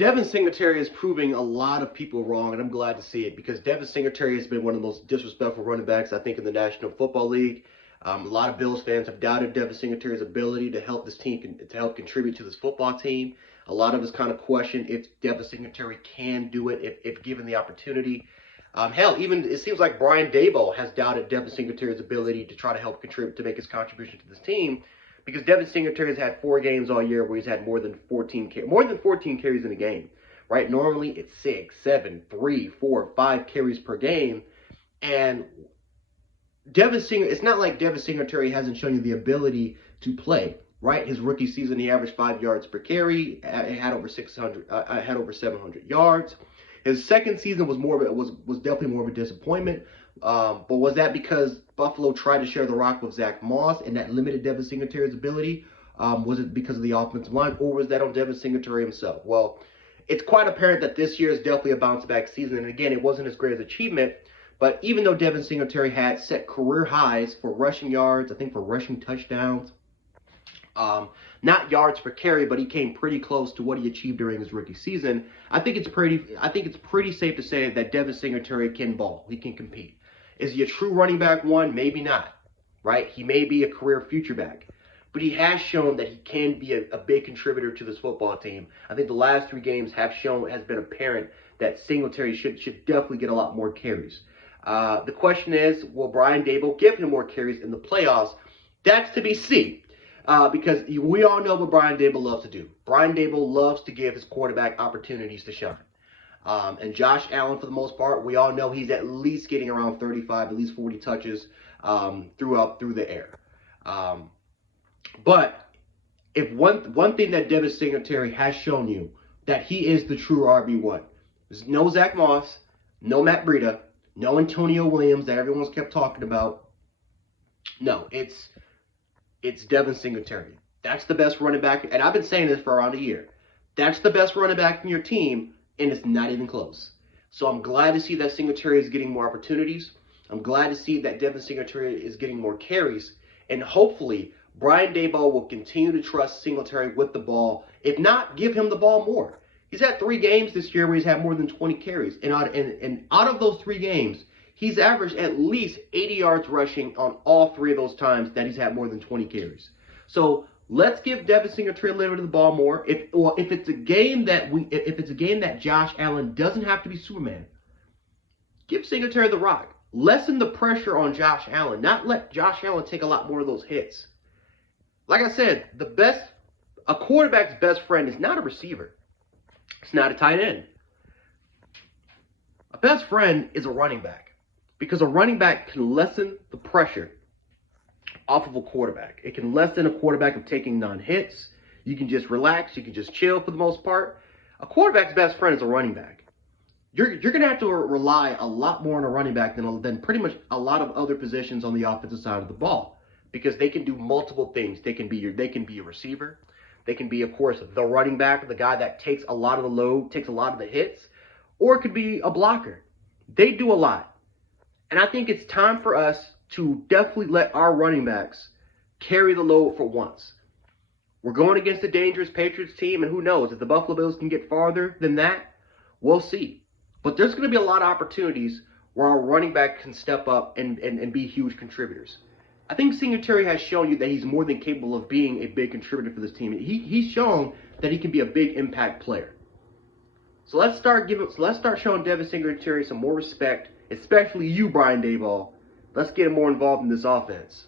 Devin Singletary is proving a lot of people wrong, and I'm glad to see it because Devin Singletary has been one of the most disrespectful running backs, I think, in the National Football League. A lot of Bills fans have doubted Devin Singletary's ability to help this team, to help contribute to this football team. A lot of us kind of question if Devin Singletary can do it, if given the opportunity. Hell, even it seems like Brian Daboll has doubted Devin Singletary's ability to try to help contribute, to make his contribution to this team, because Devin Singletary has had 4 games all year where he's had more than 14 carries in a game, right? Normally it's 6, 7, 3, 4, 5 carries per game, and it's not like Devin Singletary hasn't shown you the ability to play, right? His rookie season, he averaged 5 yards per carry, had over 700 yards. His second season was definitely more of a disappointment. But was that because Buffalo tried to share the rock with Zach Moss and that limited Devin Singletary's ability? Was it because of the offensive line, or was that on Devin Singletary himself? Well, it's quite apparent that this year is definitely a bounce-back season. And again, it wasn't as great as achievement. But even though Devin Singletary had set career highs for rushing yards, I think for rushing touchdowns, not yards per carry, but he came pretty close to what he achieved during his rookie season. I think it's pretty safe to say that Devin Singletary can ball. He can compete. Is he a true running back one? Maybe not, right? He may be a career future back, but he has shown that he can be a big contributor to this football team. I think the last 3 games has been apparent that Singletary should definitely get a lot more carries. The question is, will Brian Daboll give him more carries in the playoffs? That's to be seen. Because we all know what Brian Daboll loves to do. Brian Daboll loves to give his quarterback opportunities to shine. And Josh Allen, for the most part, we all know he's at least getting around 35, at least 40 touches through the air. But if one thing that Devin Singletary has shown you, that he is the true RB1. There's no Zach Moss, no Matt Breida, no Antonio Williams that everyone's kept talking about. No, it's Devin Singletary. That's the best running back, and I've been saying this for around a year. That's the best running back in your team, and it's not even close. So I'm glad to see that Singletary is getting more opportunities. I'm glad to see that Devin Singletary is getting more carries, and hopefully Brian Daboll will continue to trust Singletary with the ball. If not, give him the ball more. He's had 3 games this year where he's had more than 20 carries, and out of those 3 games, he's averaged at least 80 yards rushing on all 3 of those times that he's had more than 20 carries. So let's give Devin Singletary a little bit of the ball more. If it's a game that Josh Allen doesn't have to be Superman, give Singletary the rock. Lessen the pressure on Josh Allen. Not let Josh Allen take a lot more of those hits. Like I said, a quarterback's best friend is not a receiver. It's not a tight end. A best friend is a running back, because a running back can lessen the pressure off of a quarterback. It can lessen a quarterback of taking non-hits. You can just relax. You can just chill for the most part. A quarterback's best friend is a running back. You're going to have to rely a lot more on a running back than pretty much a lot of other positions on the offensive side of the ball, because they can do multiple things. They can be a receiver. They can be, of course, the running back, the guy that takes a lot of the load, takes a lot of the hits, or it could be a blocker. They do a lot. And I think it's time for us to definitely let our running backs carry the load for once. We're going against a dangerous Patriots team, and who knows, if the Buffalo Bills can get farther than that, we'll see. But there's going to be a lot of opportunities where our running back can step up and be huge contributors. I think Singletary has shown you that he's more than capable of being a big contributor for this team. He's shown that he can be a big impact player. So let's start showing Devin Singletary some more respect, especially you, Brian Daboll. Let's get him more involved in this offense.